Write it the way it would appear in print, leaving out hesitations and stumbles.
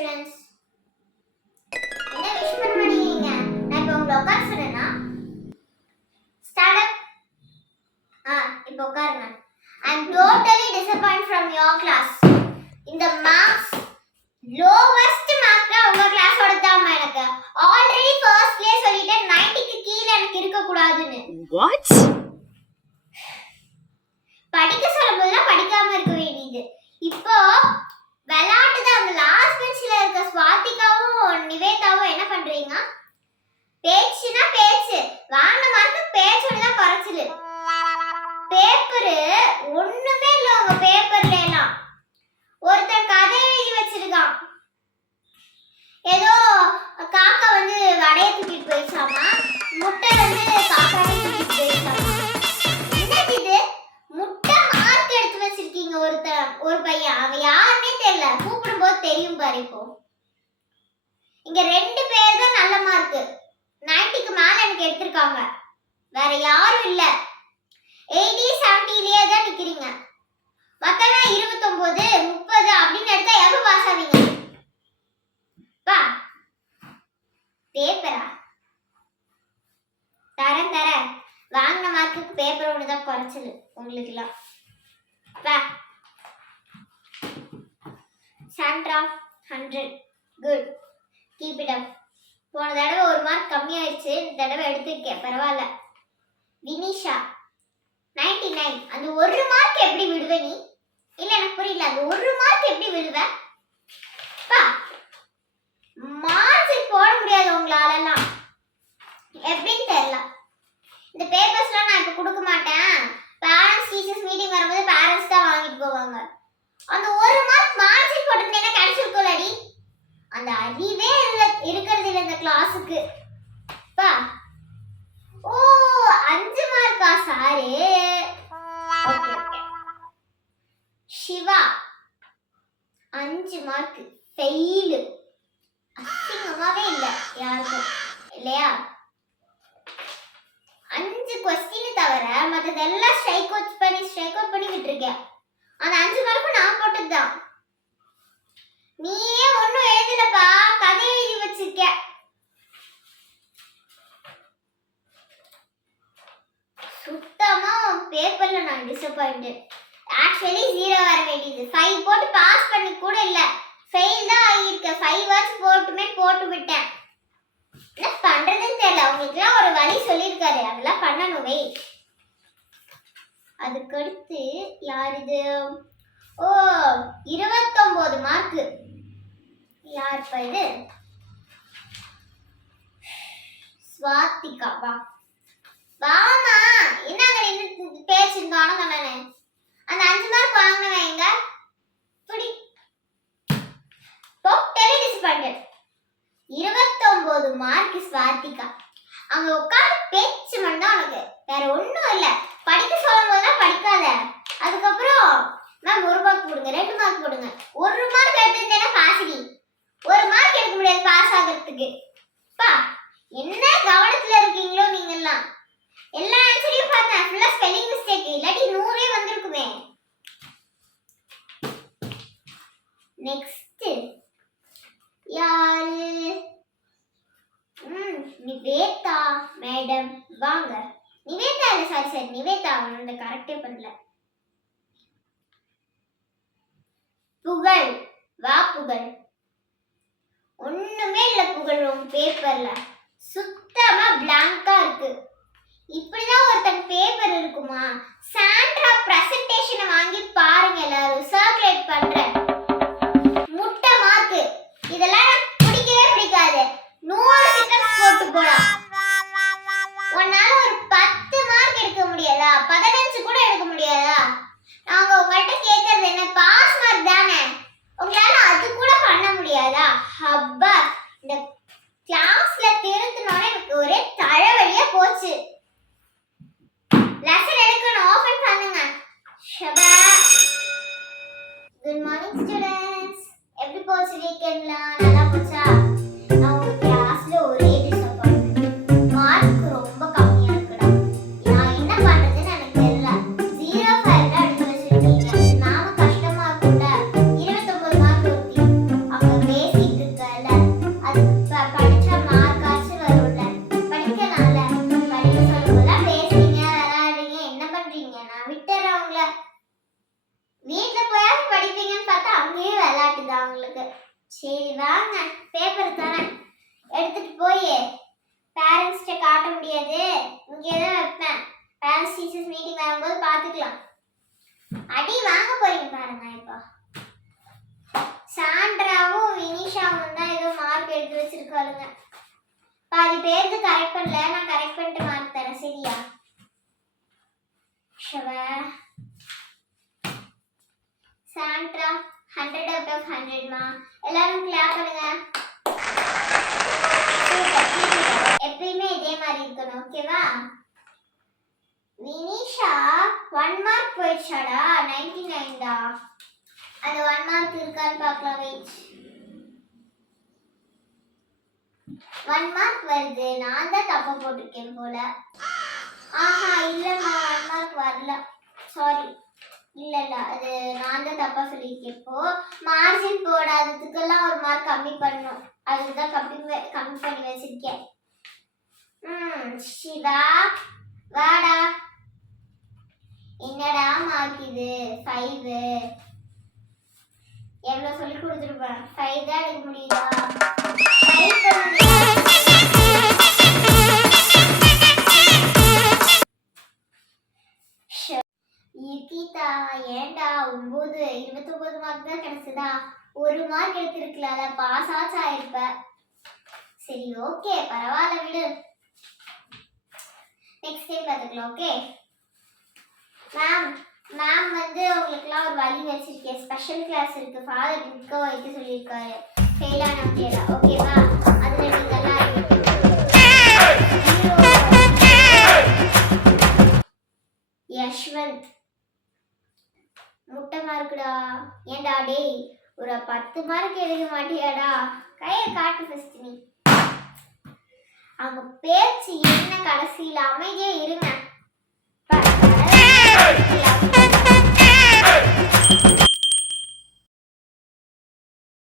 Students. என்ன wish பண்ண மாட்டீங்க? நான் இப்போ உங்களை உட்கார சொன்னேன்னா ஸ்டார்ட் அப். இப்போ உட்காருங்க. I am totally disappointed from your class. இந்த மார்க்ஸ் லோவஸ்ட் மார்க் தான் உங்க கிளாஸோட தான். எனக்கு ஆல்ரெடி ஃபர்ஸ்ட் பிளேஸ் சொல்லிட்டேன். 90க்கு கீழ எனக்கு இருக்க கூடாதுன்னு. What? படிக்க சொல்லும்போது படிக்காம இருக்க வேண்டியது. இப்போ விளையாட்டு தான். அந்த லாஸ்ட் பெஞ்சில இருக்க ஸ்வாதிகாவும் நிவேதாவும் என்ன பண்றீங்க? பேச்சுனா பேச்சு, வாங்கின மார்க் பேச்சோட தான் குறைச்சல். பேப்பரு ஒண்ணுமே இல்ல உங்க பேப்பர்ல எல்லாம். ஒருத்தர் கதை எழுதி வச்சிருக்கான். ஏதோ காக்கா வந்து வடைய தூக்கிட்டு போயிடுச்சாமா, முட்டை வந்து காக்காவே தூக்கிட்டு போயிடுச்சாமா. என்னது இது? முட்டை மார்க் எடுத்து வச்சிருக்கீங்க ஒரு பையன். அவன் யாருன்னே தெரியல. கூப்பிடும் போது தெரியும் பாரு. இப்போ இங்க 2 பேர் தான் நல்ல மார்க் 90க்கு மேல எனக்கு எடுத்திருக்காங்க. வேற யாரும் இல்ல. 80 70லயே தான் நிக்கிறீங்க. மத்தனா 29 30 அப்படின்னு எடுத்தா எப்ப பாஸ் ஆவீங்க? பா பேப்பரா தரேன். வாங்கின மார்க்குக்கு பேப்பர் ஒன்று தான் குறைச்சல் உங்களுக்கு எல்லாம். பா Sandra 100 good, keep it up. போன தடவை ஒரு மார்க் கம்மியாயிடுச்சு, இந்த தடவை எடுத்துருக்கேன், பரவாயில்ல. வினிஷா 99. அந்த ஒரு மார்க் எப்படி விடுவ நீ? இல்ல எனக்கு புரியல. அந்த ஒரு மார்க் எப்படி விடுவ? பா மார்க்ஸ் போட முடியாது உங்களால எல்லாம். எப்படின்னு தெரியல. இந்த பேப்பர்ஸ்லாம் நான் இப்ப கொடுக்க மாட்டேன். பேரண்ட்ஸ் டீச்சர்ஸ் மீட்டிங் வரும்போது பேரண்ட்ஸ் தான் வாங்கிட்டு போவாங்க. அந்த ஒரு மார்க் மார்க்ஸ் போட்டுட்டேன்னா கிடைச்சிருக்கோலடி. அந்த அறிவே இருக்கிறது இல்ல இந்த கிளாஸுக்கு. பா ஓ 5 மார்க்கா sir? Okay. Siva 5 mark fail. அசிங்கமாவே இல்ல யாருக்கும் இல்லையா? 5 क्वेश्चन தவிர மத்ததெல்லாம் ஸ்ட்ரைக் அவுட் பண்ணி விட்டுருக்கேன். அந்த 5 மார்க்கும் நான் போட்டதுதான். நீயே ஒண்ணும் எழுதலப்பா, கதை எழுதி வச்சிருக்க. சுத்தமா பேப்பர்ல நான் டிசப்பாயிண்டட். ஆக்சுவலி 0 வர வேண்டியது. 5 போட்டு பாஸ் பண்ணி கூட இல்ல, ஃபெயில் தான் ஆகியிருக்க. 5 வாட்ச் போட்டு விட்டேன். என்ன பண்றதுன்னு தெரியல. உங்களுக்குலாம் ஒரு வழி சொல்லியிருக்காரு, அதெல்லாம் பண்ணணும். வெயிட். அதுக்கடுத்து யார் இது? ஓ 29 மார்க். யாருப்பா இது? ஸ்வாதிகா. வாமா, என்னங்க நின்னு பேசிருந்தானோ நானே. அந்த 5 மார்க் வாங்கினவன் எங்க? புடி டோட்டலி டிஸ்அப்பாயிண்டட். 29 மார்க் ஸ்வாதிகா. அங்க உட்கார்ந்து பேச்சு மட்டும் தான் உனக்கு, வேற ஒண்ணும் இல்ல. படிக்க சொல்லும் போதுதான் படிக்காத. அதுக்கப்புறம் மேம் 1 மார்க் போடுங்க, 2 மார்க் போடுங்க. 1 மார்க் எடுத்துட்டேன்னா பாசிடி. 1 மார்க் எடுக்க முடியாது பாஸ் ஆகிறதுக்கு. பா என்ன கவனத்துல இருக்கீங்களோ நீங்க எல்லாம். எல்லா ஆன்சரையும் பார்த்தேன், ஃபுல்லா ஸ்பெல்லிங் மிஸ்டேக். இல்லாட்டி 100 வந்திருக்குமே. நெக்ஸ்ட் யாரு? நிவேதா மேடம் வாங்க. நிவேதா இல்ல, சாரி நிவேதா. அவனோட கரெக்டே பண்ணல. புகழ் வா. புகழ் ஒண்ணுமே இல்ல. புகழ் உங்க பேப்பர்ல சுத்தமா பிளாங்கா இருக்கு. இப்படிதான் ஒருத்தன் பேப்பர் இருக்குமா? சாண்ட்ரா பிரசன்டேஷனை வாங்கி பாருங்க எல்லாரும். சர்க்குலேட் பண்றேன். முட்டை மார்க் இதெல்லாம் பிடிக்கவே பிடிக்காது. 100 சிட்டப்ஸ் போட்டு போடா. உன்னால ஒரு 10 மார்க் எடுக்க முடியாதா? 15 கூட எடுக்க முடியாதா? நாங்க உங்கள்கிட்ட கேட்கறது என்ன? பாஸ் மார்க் தானே. உங்களால அது கூட பண்ண முடியாதா? அப்பா இந்த கிளாஸ்ல திருத்தினோட எனக்கு ஒரே தலைவலியா போச்சு. லெசன் எடுக்கணும், ஓபன் பண்ணுங்க. ஷபா குட் மார்னிங் ஸ்டூடண்ட்ஸ். எப்படி போச்சு வீக்கெண்ட்லாம்? நல்லா போச்சா? நான் உங்க கிளாஸ்ல ஒரே டிசப்பாயின்ட்மென்ட். மார்க் ரொம்ப கம்மியா இருக்குடா. நான் என்ன பண்றதுன்னு எனக்கு தெரியல. 0 ஃபைல் தான் எடுத்து வச்சிருக்கீங்க. நாம கஷ்டமா இருக்கும்ல. 29 மார்க் இருக்கு. அப்ப பேசிக் சரி வாங்க, பேப்பர் தரேன், எடுத்துட்டு போய் பேரண்ட்ஸ்கிட்ட காட்ட முடியாது, இங்கே தான் வைப்பேன். பேரண்ட்ஸ் டீச்சர்ஸ் மீட்டிங் வரும்போது பார்த்துக்கலாம். அடி வாங்க போறீங்க பாருங்க. இப்போ சாண்ட்ராவும் வினிஷாவும் தான் ஏதோ மார்க் எடுத்து வச்சிருக்காளுங்க. பாதி பேருக்கு கரெக்ட் பண்ணல, நான் கரெக்ட் பண்ணிட்டு மார்க் தரேன், சரியா? சாண்ட்ரா 100 out of 100 மா. எல்லாரும் கிளாப் பண்ணுங்க. எப்பயுமே இதே மாதிரி இருக்கணும், ஓகேவா? வினிஷா 1 மார்க் போயிடுச்சாடா? 99 தான். அந்த 1 மார்க் இருக்கான்னு பார்க்கலாம். வெயிட், 1 மார்க் வருது. நான் தான் தப்பா போட்டிருக்கேன் போல. ஆஹா இல்லம்மா, 1 மார்க் வரல, சாரி. இல்ல அது நான் தான் தப்பா சொல்லியிருக்கேன். இப்போ மார்ஜின் போடாததுக்கெல்லாம் 1 மார்க் கம்மி பண்ணணும், அதுதான் கம்மி பண்ணி வச்சிருக்கேன். சிவா வாடா. என்னடா மார்க் இது? 5. எவ்வளவு சொல்லி கொடுத்துருப்பேன், 5 தான் எடுக்க முடியுதா? கீதா ஏண்டா 9 29 மார்க் தான் கிடைச்சதா? 1 மார்க் எடுத்திருக்கல, பாஸ் ஆச்சு ஆயிருப்ப. சரி ஓகே பரவாயில்ல விடு, நெக்ஸ்ட் டைம் பார்த்துக்கலாம். ஓகே மேம் வந்து உங்களுக்குலாம் ஒரு வழி வச்சிருக்கேன். ஸ்பெஷல் கிளாஸ் இருக்கு, ஃபாதர் புக்க வைக்க சொல்லியிருக்காரு, ஃபெயில் ஆனவங்க. ஓகேவா? அதுல நீங்கெல்லாம் யஷ்வந்த் முட்டை மார்க்குடா. ஏண்டா டேய், ஒரு 10 மார்க் எடுக்க மாட்டியாடா? கையை காட்டு ஃபர்ஸ்ட். நீ அவங்க பேச்சு என்ன? கடைசியில் அமைதியே இருங்க.